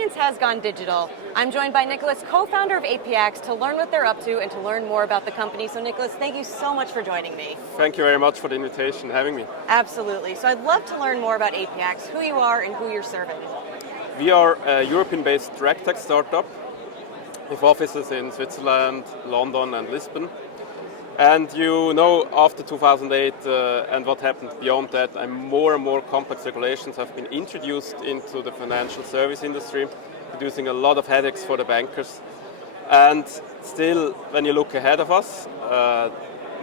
compliance has gone digital. I'm joined by Nicolas, co-founder of Apiax, to learn what they're up to and to learn more about the company. So Nicolas, thank you so much for joining me. Thank you very much for the invitation, having me. Absolutely. So I'd love to learn more about Apiax, who you are and who you're serving. We are a European-based regtech startup with offices in Switzerland, London and Lisbon. And you know, after 2008 and what happened beyond that, more and more complex regulations have been introduced into the financial service industry, producing a lot of headaches for the bankers. And still, when you look ahead of us,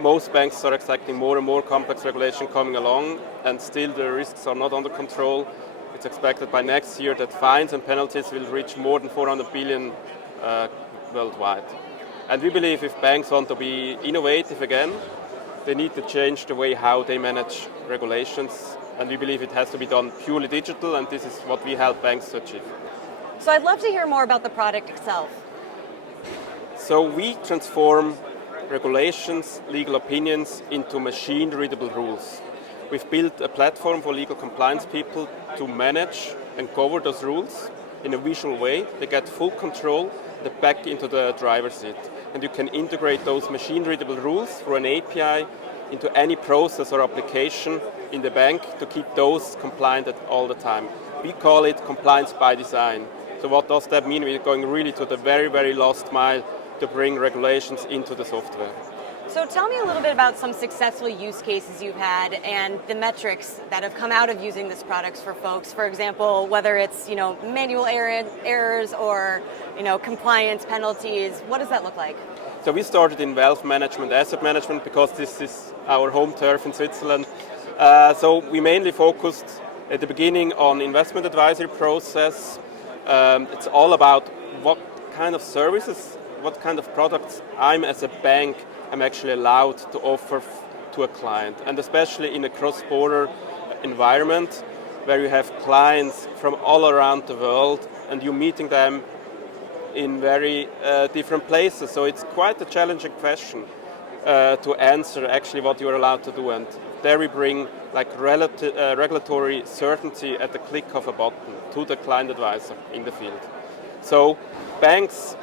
most banks are expecting more and more complex regulation coming along, and still the risks are not under control. It's expected by next year that fines and penalties will reach more than 400 billion worldwide. And we believe if banks want to be innovative again, they need to change the way how they manage regulations. And we believe it has to be done purely digital, and this is what we help banks to achieve. So I'd love to hear more about the product itself. So we transform regulations, legal opinions into machine-readable rules. We've built a platform for legal compliance people to manage and cover those rules in a visual way. They get full control, they're back into the driver's seat. And you can integrate those machine-readable rules through an API into any process or application in the bank to keep those compliant all the time. We call it compliance by design. So what does that mean? We're going really to the very, very last mile to bring regulations into the software. So tell me a little bit about some successful use cases you've had and the metrics that have come out of using this product for folks. For example, whether it's manual errors or compliance penalties. What does that look like? So we started in wealth management, asset management, because this is our home turf in Switzerland. So we mainly focused at the beginning on investment advisory process. It's all about what kind of services, what kind of products I'm as a bank I'm actually allowed to offer to a client, and especially in a cross-border environment where you have clients from all around the world and you're meeting them in very different places. So it's quite a challenging question to answer actually what you're allowed to do, and there we bring regulatory certainty at the click of a button to the client advisor in the field. So banks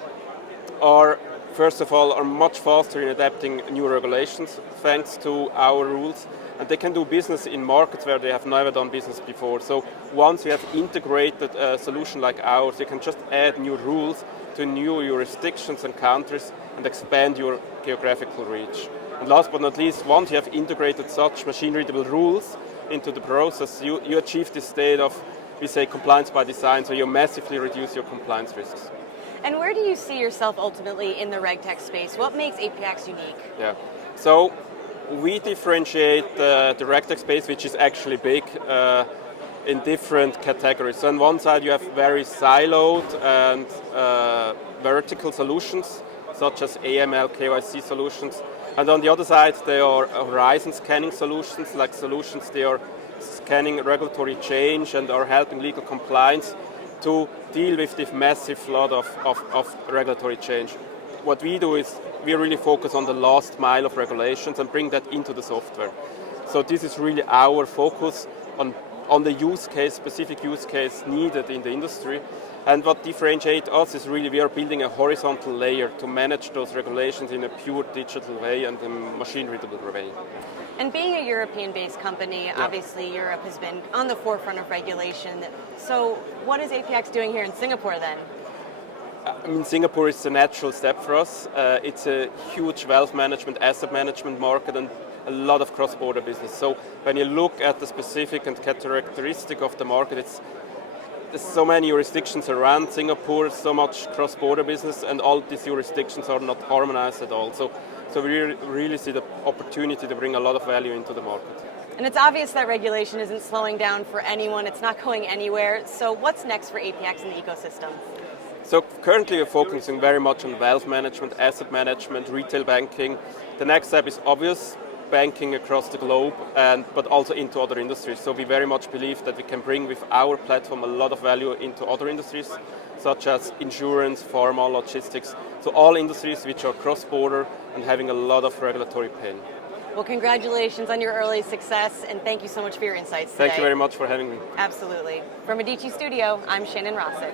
are, first of all, are much faster in adapting new regulations thanks to our rules, and they can do business in markets where they have never done business before. So once you have integrated a solution like ours, you can just add new rules to new jurisdictions and countries and expand your geographical reach. And last but not least, once you have integrated such machine-readable rules into the process, you achieve this state of, we say, compliance by design, so you massively reduce your compliance risks. And where do you see yourself ultimately in the regtech space? What makes Apiax unique? Yeah, so we differentiate the regtech space, which is actually big, in different categories. So on one side you have very siloed and vertical solutions, such as AML, KYC solutions. And on the other side there are horizon scanning solutions, like solutions they are scanning regulatory change and are helping legal compliance to deal with this massive lot of regulatory change. What we do is we really focus on the last mile of regulations and bring that into the software. So this is really our focus on the use case, specific use case needed in the industry. And what differentiates us is really we are building a horizontal layer to manage those regulations in a pure digital way and a machine-readable way. And being a European-based company, obviously Europe has been on the forefront of regulation. So what is Apiax doing here in Singapore then? I mean, Singapore is a natural step for us. It's a huge wealth management, asset management market, and a lot of cross-border business. So when you look at the specific and characteristic of the market, there's so many jurisdictions around Singapore, so much cross-border business, and all these jurisdictions are not harmonized at all. So we really see the opportunity to bring a lot of value into the market. And it's obvious that regulation isn't slowing down for anyone. It's not going anywhere. So what's next for Apiax in the ecosystem? So currently we're focusing very much on wealth management, asset management, retail banking. The next step is obvious, banking across the globe, but also into other industries. So we very much believe that we can bring with our platform a lot of value into other industries, such as insurance, pharma, logistics. So all industries which are cross-border and having a lot of regulatory pain. Well, congratulations on your early success, and thank you so much for your insights today. Thank you very much for having me. Absolutely. From Medici Studio, I'm Shannon Rossick.